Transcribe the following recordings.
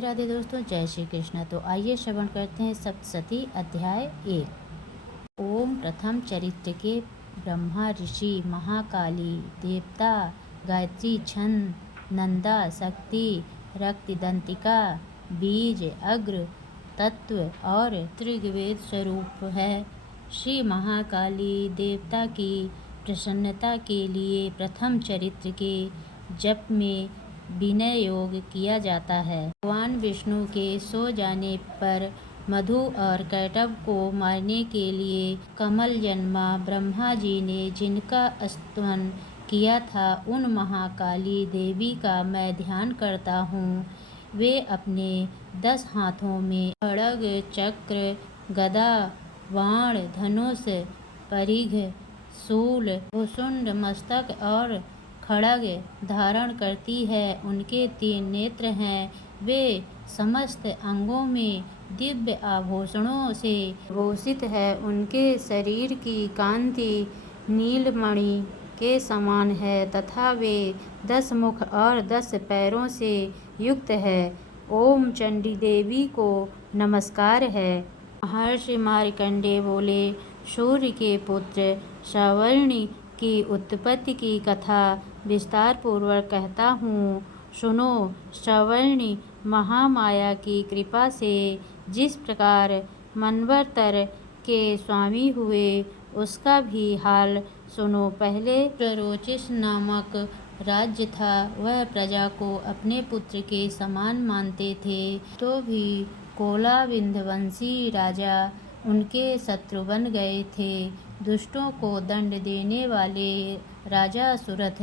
राधे दोस्तों, जय श्री कृष्ण। तो आइए श्रवण करते हैं सप्तशती अध्याय 1। ओम प्रथम चरित्र के ब्रह्मा ऋषि, महाकाली देवता, गायत्री छंद, नंदा शक्ति, रक्तदंतिका, बीज, अग्र तत्व और त्रिवेद स्वरूप है। श्री महाकाली देवता की प्रसन्नता के लिए प्रथम चरित्र के जप में विनय योग किया जाता है। भगवान विष्णु के सो जाने पर मधु और कैटभ को मारने के लिए कमल जन्मा ब्रह्मा जी ने जिनका स्तवन किया था, उन महाकाली देवी का मैं ध्यान करता हूँ। वे अपने 10 हाथों में खड्ग, चक्र, गदा, बाण, धनुष, परिघ, शूल, भुसुंड मस्तक और खड्ग धारण करती है। उनके 3 नेत्र हैं। वे समस्त अंगों में दिव्य आभूषणों से भूषित है। उनके शरीर की कांति नीलमणि के समान है तथा वे 10 मुख और 10 पैरों से युक्त है। ओम चंडी देवी को नमस्कार है। महर्षि मार्कंडेय बोले, सूर्य के पुत्र सवर्णी की उत्पत्ति की कथा विस्तार पूर्वक कहता हूँ। सुनो। सवर्णी महामाया की कृपा से जिस प्रकार मनवंतर के स्वामी हुए, उसका भी हाल सुनो। पहले प्ररोचिष नामक राज्य था। वह प्रजा को अपने पुत्र के समान मानते थे, तो भी कोला विंध्यवंशी राजा उनके शत्रु बन गए थे। दुष्टों को दंड देने वाले राजा सुरथ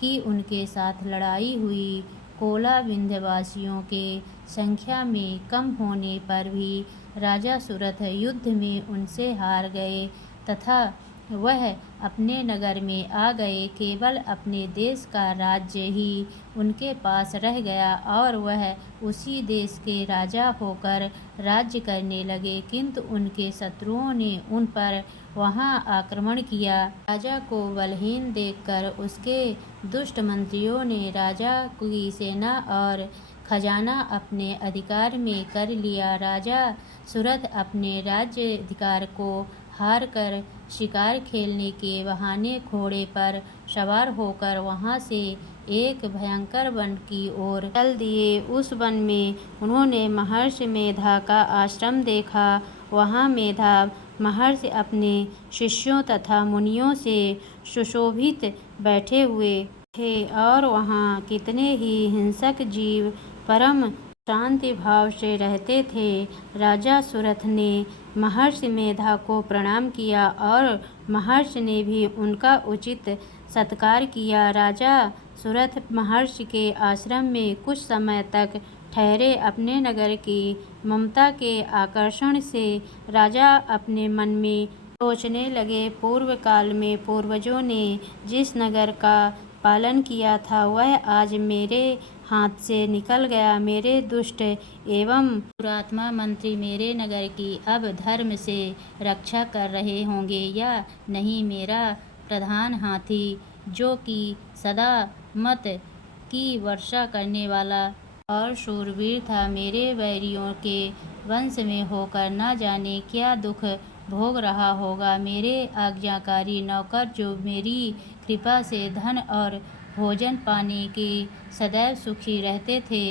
की उनके साथ लड़ाई हुई। कोला विंध्यवासियों के संख्या में कम होने पर भी राजा सुरथ युद्ध में उनसे हार गए तथा वह अपने नगर में आ गए। केवल अपने देश का राज्य ही उनके पास रह गया और वह उसी देश के राजा होकर राज्य करने लगे, किंतु उनके शत्रुओं ने उन पर वहां आक्रमण किया। राजा को बलहीन देखकर उसके दुष्ट मंत्रियों ने राजा की सेना और खजाना अपने अधिकार में कर लिया। राजा सुरथ अपने राज्य अधिकार को हार कर शिकार खेलने के बहाने घोड़े पर सवार होकर वहां से एक भयंकर वन की ओर चल दिए। उस वन में उन्होंने महर्षि मेधा का आश्रम देखा। वहां मेधा महर्षि अपने शिष्यों तथा मुनियों से सुशोभित बैठे हुए थे और वहां कितने ही हिंसक जीव परम शांति भाव से रहते थे। राजा सुरथ ने महर्षि मेधा को प्रणाम किया और महर्षि ने भी उनका उचित सत्कार किया। राजा सुरथ महर्षि के आश्रम में कुछ समय तक ठहरे। अपने नगर की ममता के आकर्षण से राजा अपने मन में सोचने लगे, पूर्व काल में पूर्वजों ने जिस नगर का पालन किया था, वह आज मेरे हाथ से निकल गया। मेरे दुष्ट एवं दुरात्मा मंत्री मेरे नगर की अब धर्म से रक्षा कर रहे होंगे या नहीं। मेरा प्रधान हाथी, जो कि सदा मत की वर्षा करने वाला और शूरवीर था, मेरे बैरियों के वंश में होकर न जाने क्या दुख भोग रहा होगा। मेरे आज्ञाकारी नौकर, जो मेरी कृपा से धन और भोजन पाने के सदैव सुखी रहते थे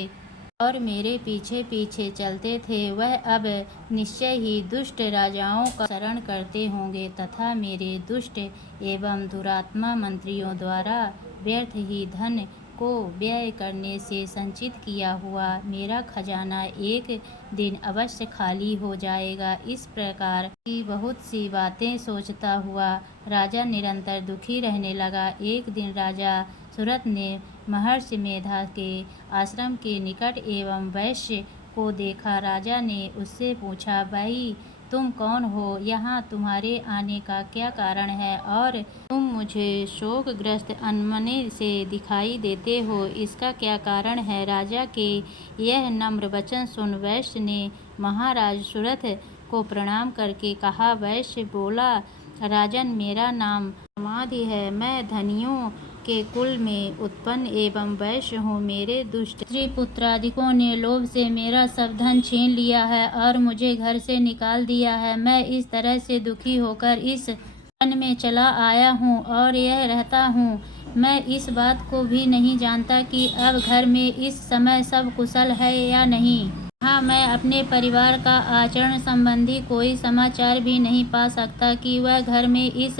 और मेरे पीछे पीछे चलते थे, वह अब निश्चय ही दुष्ट राजाओं का शरण करते होंगे तथा मेरे दुष्ट एवं दुरात्मा मंत्रियों द्वारा व्यर्थ ही धन को व्यय करने से संचित किया हुआ मेरा खजाना एक दिन अवश्य खाली हो जाएगा। इस प्रकार की बहुत सी बातें सोचता हुआ राजा निरंतर दुखी रहने लगा। एक दिन राजा सुरथ ने महर्षि मेधा के आश्रम के निकट एवं वैश्य को देखा। राजा ने उससे पूछा, भाई तुम कौन हो? यहाँ तुम्हारे आने का क्या कारण है और तुम मुझे शोकग्रस्त अनमने से दिखाई देते हो, इसका क्या कारण है? राजा के यह नम्र वचन सुन वैश्य ने महाराज सुरथ को प्रणाम करके कहा। वैश्य बोला, राजन, मेरा नाम समाधि है। मैं धनियों के कुल में उत्पन्न एवं वैश्य हूँ। मेरे दुष्ट स्त्री पुत्रादिकों ने लोभ से मेरा सब धन छीन लिया है और मुझे घर से निकाल दिया है। मैं इस तरह से दुखी होकर इस वन में चला आया हूँ और यह रहता हूँ। मैं इस बात को भी नहीं जानता कि अब घर में इस समय सब कुशल है या नहीं। हाँ, मैं अपने परिवार का आचरण संबंधी कोई समाचार भी नहीं पा सकता कि वह घर में इस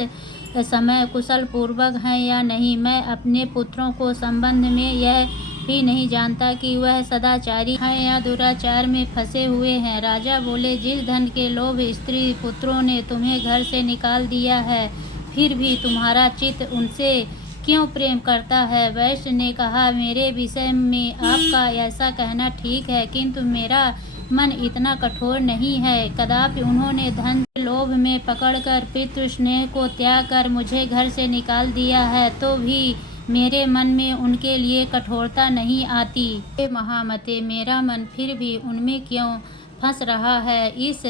समय कुशल पूर्वक हैं या नहीं। मैं अपने पुत्रों को संबंध में यह भी नहीं जानता कि वह सदाचारी हैं या दुराचार में फंसे हुए हैं। राजा बोले, जिस धन के लोभ स्त्री पुत्रों ने तुम्हें घर से निकाल दिया है, फिर भी तुम्हारा चित्त उनसे क्यों प्रेम करता है? वैश्य ने कहा, मेरे विषय में आपका ऐसा कहना ठीक है, किंतु मेरा मन इतना कठोर नहीं है। कदापि उन्होंने धन के लोभ में पकड़कर पितृ स्नेह को त्याग कर मुझे घर से निकाल दिया है, तो भी मेरे मन में उनके लिए कठोरता नहीं आती। हे महामते, मेरा मन फिर भी उनमें क्यों फंस रहा है? इस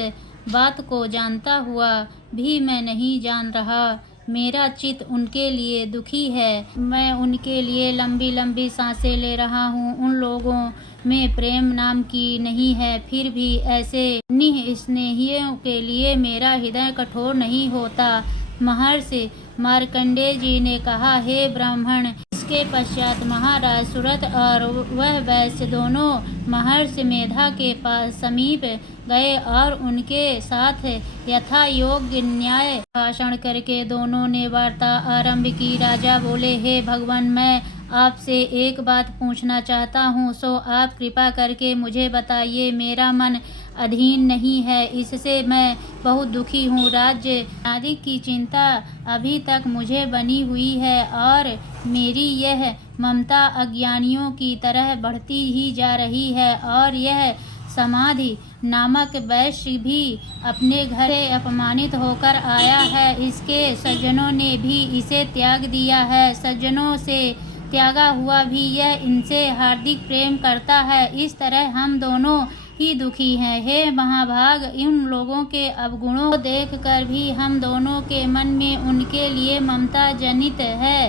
बात को जानता हुआ भी मैं नहीं जान रहा। मेरा चित्त उनके लिए दुखी है। मैं उनके लिए लंबी लंबी सांसें ले रहा हूँ। उन लोगों में प्रेम नाम की नहीं है, फिर भी ऐसे निःस्नेहियों के लिए मेरा हृदय कठोर नहीं होता। महर्षि मार्कंडेय जी ने कहा, हे ब्राह्मण। इसके पश्चात महाराज सुरथ और वह वैश्य दोनों महर्षि मेधा के पास समीप गए और उनके साथ यथा योग्य न्याय भाषण करके दोनों ने वार्ता आरंभ की। राजा बोले, हे भगवान, मैं आपसे एक बात पूछना चाहता हूँ, सो आप कृपा करके मुझे बताइए। मेरा मन अधीन नहीं है, इससे मैं बहुत दुखी हूँ। राज्य आदि की चिंता अभी तक मुझे बनी हुई है और मेरी यह ममता अज्ञानियों की तरह बढ़ती ही जा रही है। और यह समाधि नामक वैश्य भी अपने घर से अपमानित होकर आया है। इसके सज्जनों ने भी इसे त्याग दिया है। सज्जनों से त्यागा हुआ भी यह इनसे हार्दिक प्रेम करता है। इस तरह हम दोनों ही दुखी हैं। हे महाभाग, इन लोगों के अवगुणों को देखकर भी हम दोनों के मन में उनके लिए ममता जनित है,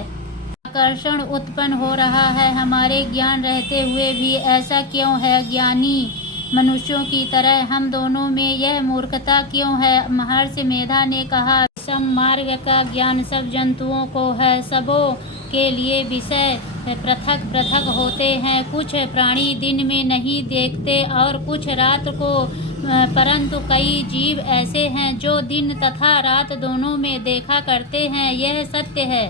आकर्षण उत्पन्न हो रहा है। हमारे ज्ञान रहते हुए भी ऐसा क्यों है? ज्ञानी मनुष्यों की तरह हम दोनों में यह मूर्खता क्यों है? महर्षि मेधा ने कहा, सम मार्ग का ज्ञान सब जंतुओं को है। सबों के लिए विषय पृथक पृथक होते हैं। कुछ प्राणी दिन में नहीं देखते और कुछ रात को, परंतु कई जीव ऐसे हैं जो दिन तथा रात दोनों में देखा करते हैं। यह सत्य है।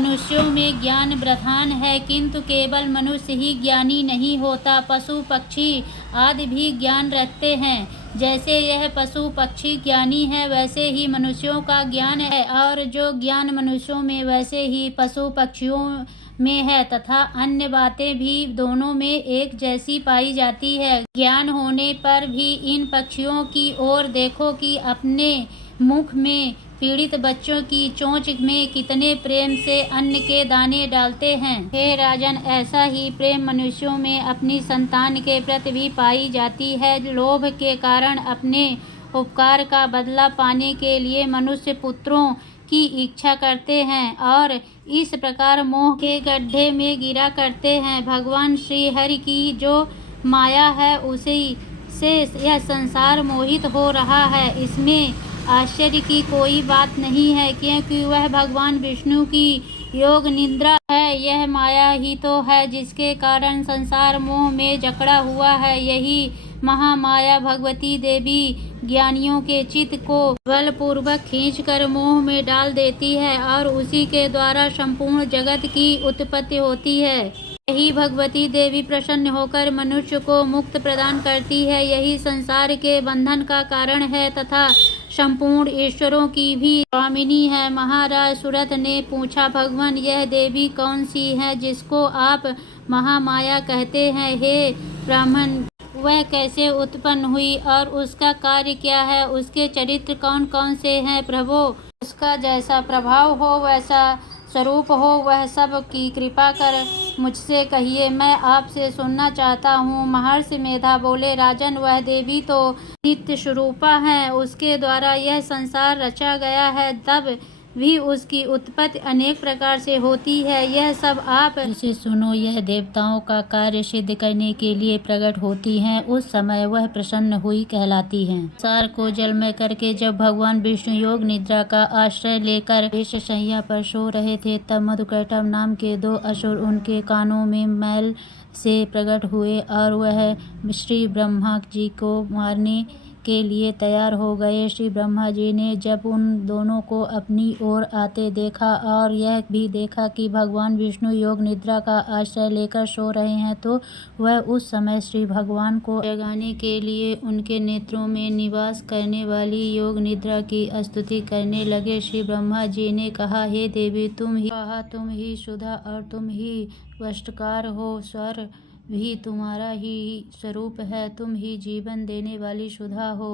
मनुष्यों में ज्ञान प्रधान है, किंतु केवल मनुष्य ही ज्ञानी नहीं होता। पशु पक्षी आदि भी ज्ञान रखते हैं। जैसे यह पशु पक्षी ज्ञानी है, वैसे ही मनुष्यों का ज्ञान है, और जो ज्ञान मनुष्यों में वैसे ही पशु पक्षियों में है, तथा अन्य बातें भी दोनों में एक जैसी पाई जाती है। ज्ञान होने पर भी इन पक्षियों की ओर देखो कि अपने मुख में पीड़ित बच्चों की चोंच में कितने प्रेम से अन्न के दाने डालते हैं। हे राजन, ऐसा ही प्रेम मनुष्यों में अपनी संतान के प्रति भी पाई जाती है। लोभ के कारण अपने उपकार का बदला पाने के लिए मनुष्य पुत्रों की इच्छा करते हैं और इस प्रकार मोह के गड्ढे में गिरा करते हैं। भगवान श्री हरि की जो माया है, उसी से यह संसार मोहित हो रहा है। इसमें आश्चर्य की कोई बात नहीं है, क्योंकि वह भगवान विष्णु की योग निद्रा है। यह माया ही तो है जिसके कारण संसार मोह में जकड़ा हुआ है। यही महामाया भगवती देवी ज्ञानियों के चित्त को बलपूर्वक खींचकर मोह में डाल देती है और उसी के द्वारा संपूर्ण जगत की उत्पत्ति होती है। यही भगवती देवी प्रसन्न होकर मनुष्य को मुक्त प्रदान करती है। यही संसार के बंधन का कारण है तथा संपूर्ण ईश्वरों की भी स्वामिनी है। महाराज सुरथ ने पूछा, भगवान, यह देवी कौन सी है जिसको आप महामाया कहते हैं? हे ब्राह्मण, वह कैसे उत्पन्न हुई और उसका कार्य क्या है? उसके चरित्र कौन कौन से हैं? प्रभो, उसका जैसा प्रभाव हो, वैसा स्वरूप हो, वह सब की कृपा कर मुझसे कहिए, मैं आपसे सुनना चाहता हूँ। महर्षि मेधा बोले, राजन, वह देवी तो नित्य स्वरूपा है। उसके द्वारा यह संसार रचा गया है। तब भी उसकी उत्पत्ति अनेक प्रकार से होती है। यह सब आप इसे सुनो। यह देवताओं का कार्य सिद्ध करने के लिए प्रकट होती हैं। उस समय वह प्रसन्न हुई कहलाती हैं। सार को जलमय करके जब भगवान विष्णु योग निद्रा का आश्रय लेकर शैया पर सो रहे थे, तब मधुकैटभ नाम के 2 असुर उनके कानों में मैल से प्रकट हुए और वह श्री ब्रह्मा जी को मारने के लिए तैयार हो गए। श्री ब्रह्मा जी ने जब उन दोनों को अपनी ओर आते देखा और यह भी देखा कि भगवान विष्णु योग निद्रा का आश्रय लेकर सो रहे हैं, तो वह उस समय श्री भगवान को जगाने के लिए उनके नेत्रों में निवास करने वाली योग निद्रा की स्तुति करने लगे। श्री ब्रह्मा जी ने कहा, हे देवी, तुम ही सुधा और तुम ही वशटकार हो। स्वर भी तुम्हारा ही स्वरूप है। तुम ही जीवन देने वाली सुधा हो।